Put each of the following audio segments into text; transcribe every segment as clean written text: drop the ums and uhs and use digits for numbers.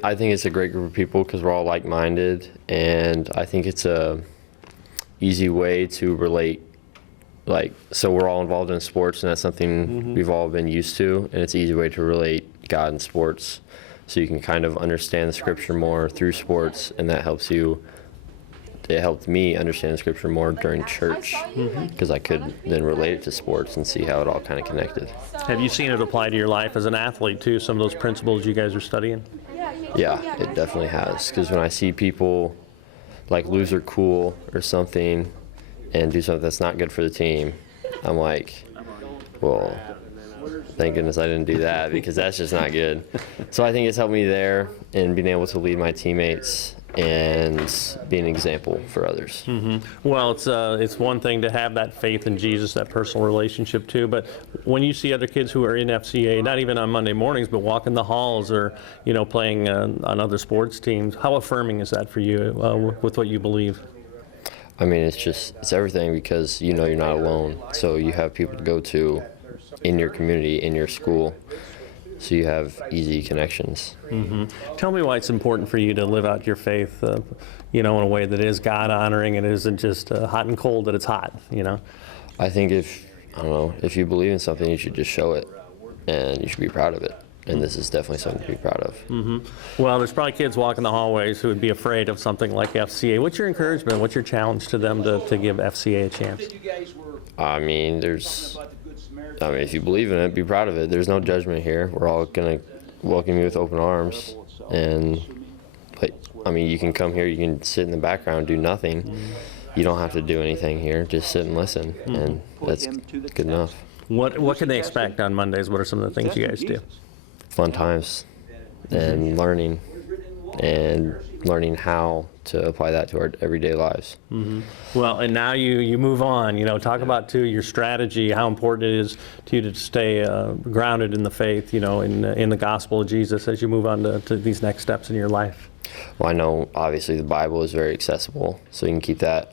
I think it's a great group of people because we're all like-minded, and I think it's a easy way to relate. So we're all involved in sports, and that's something we've all been used to, and it's an easy way to relate God and sports. So you can kind of understand the scripture more through sports, and that helps you. It helped me understand the scripture more during church because I could then relate it to sports and see how it all kind of connected. Have you seen it apply to your life as an athlete too, some of those principles you guys are studying? Yeah, it definitely has, because when I see people like lose their cool or something and do something that's not good for the team, I'm like, well, thank goodness I didn't do that, because that's just not good. So I think it's helped me there in being able to lead my teammates and be an example for others. Well, it's one thing to have that faith in Jesus, that personal relationship too, but when you see other kids who are in FCA, not even on Monday mornings, but walking the halls or, playing on other sports teams, how affirming is that for you with what you believe? I mean, it's everything, because you're not alone. So you have people to go to in your community, in your school, so you have easy connections. Tell me why it's important for you to live out your faith, in a way that is God-honoring and isn't just hot and cold, that it's hot, I think if you believe in something, you should just show it, and you should be proud of it. And this is definitely something to be proud of. Well, there's probably kids walking the hallways who would be afraid of something like FCA. What's your encouragement? What's your challenge to them to give FCA a chance? I mean, if you believe in it, be proud of it. There's no judgment here. We're all going to welcome you with open arms. You can come here, you can sit in the background, do nothing. You don't have to do anything here. Just sit and listen, and that's good enough. What can they expect on Mondays? What are some of the things you guys do? Fun times and learning how to apply that to our everyday lives. Well, and now you move on. Talk about too your strategy, how important it is to you to stay grounded in the faith, in the gospel of Jesus as you move on to these next steps in your life. Well, I know obviously the Bible is very accessible, so you can keep that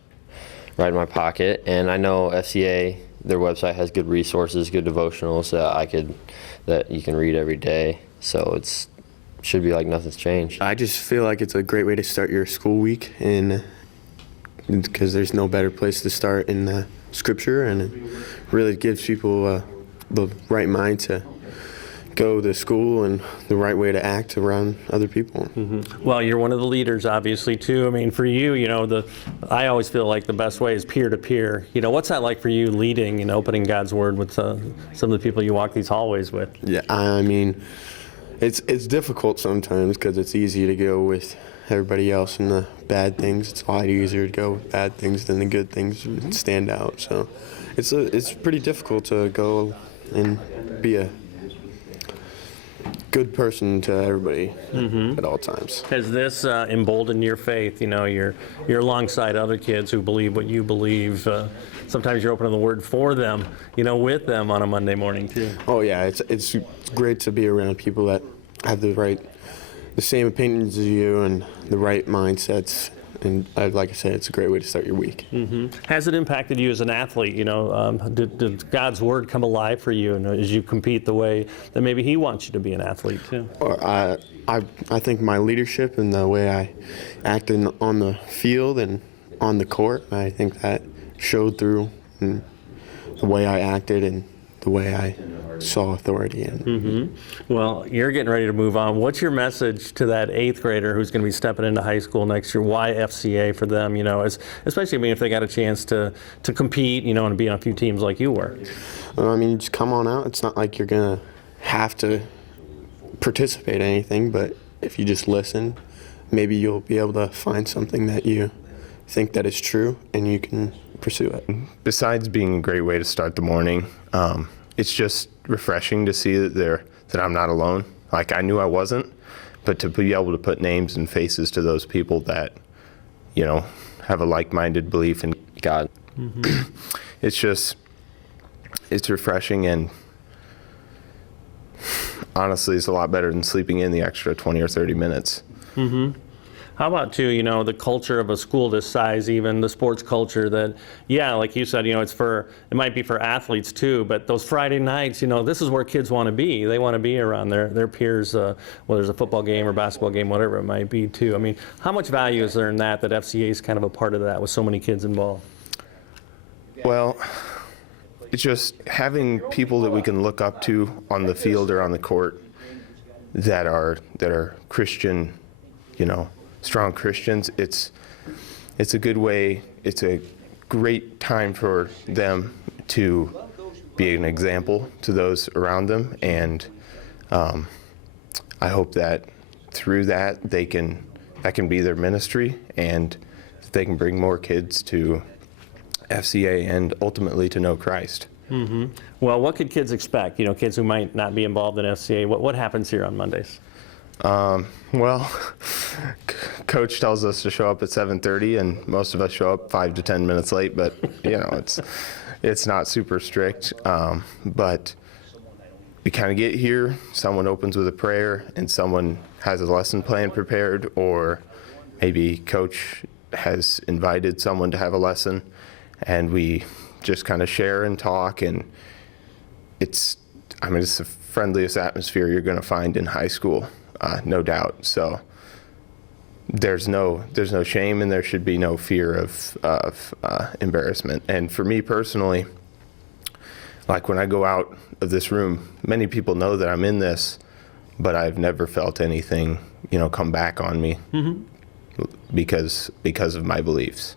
right in my pocket. And I know FCA, their website has good resources, good devotionals that you can read every day. So it should be like nothing's changed. I just feel like it's a great way to start your school week, and because there's no better place to start in Scripture, and it really gives people the right mind to go to school and the right way to act around other people. Well, you're one of the leaders, obviously, too. I mean, for you, I always feel like the best way is peer-to-peer. What's that like for you, leading and opening God's Word with some of the people you walk these hallways with? Yeah, I mean, it's difficult sometimes because it's easy to go with everybody else and the bad things. It's a lot easier to go with bad things than the good things that stand out. So it's pretty difficult to go and be a good person to everybody at all times. Has this emboldened your faith? You're alongside other kids who believe what you believe. Sometimes you're opening the Word for them, with them on a Monday morning too. Oh yeah, it's great to be around people that have the same opinions as you and the right mindsets. And like I said, it's a great way to start your week. Has it impacted you as an athlete? Did God's Word come alive for you, and as you compete the way that maybe He wants you to be an athlete too? I think my leadership and the way I acted on the field and on the court, I think that showed through in the way I acted and the way I saw authority in. Well, you're getting ready to move on. What's your message to that 8th grader who's going to be stepping into high school next year? Why FCA for them? Especially if they got a chance to compete, and be on a few teams like you were. Just come on out. It's not like you're gonna have to participate in anything, but if you just listen, maybe you'll be able to find something that you think that is true, and you can pursue it. Besides being a great way to start the morning, it's just refreshing to see that I'm not alone. Like, I knew I wasn't, but to be able to put names and faces to those people that, have a like-minded belief in God. It's refreshing, and honestly, it's a lot better than sleeping in the extra 20 or 30 minutes. How about too, you know, the culture of a school this size, even the sports culture that, yeah, like you said, you know, it might be for athletes too, but those Friday nights, you know, this is where kids want to be. They want to be around their peers, whether there's a football game or basketball game, whatever it might be too. I mean, how much value is there in that FCA is kind of a part of that with so many kids involved? Well, it's just having people that we can look up to on the field or on the court that are Christian, you know, strong Christians. It's a good way, it's a great time for them to be an example to those around them, and I hope that through that that can be their ministry, and they can bring more kids to FCA and ultimately to know Christ. Mm-hmm. Well, what could kids expect? You know, kids who might not be involved in FCA, what happens here on Mondays? Well, Coach tells us to show up at 7:30, and most of us show up 5 to 10 minutes late. But you know, it's not super strict. But we kind of get here. Someone opens with a prayer, and someone has a lesson plan prepared, or maybe Coach has invited someone to have a lesson, and we just kind of share and talk. And it's the friendliest atmosphere you're going to find in high school. No doubt. So there's no shame, and there should be no fear of embarrassment. And for me personally, like when I go out of this room, many people know that I'm in this, but I've never felt anything, you know, come back on me because of my beliefs.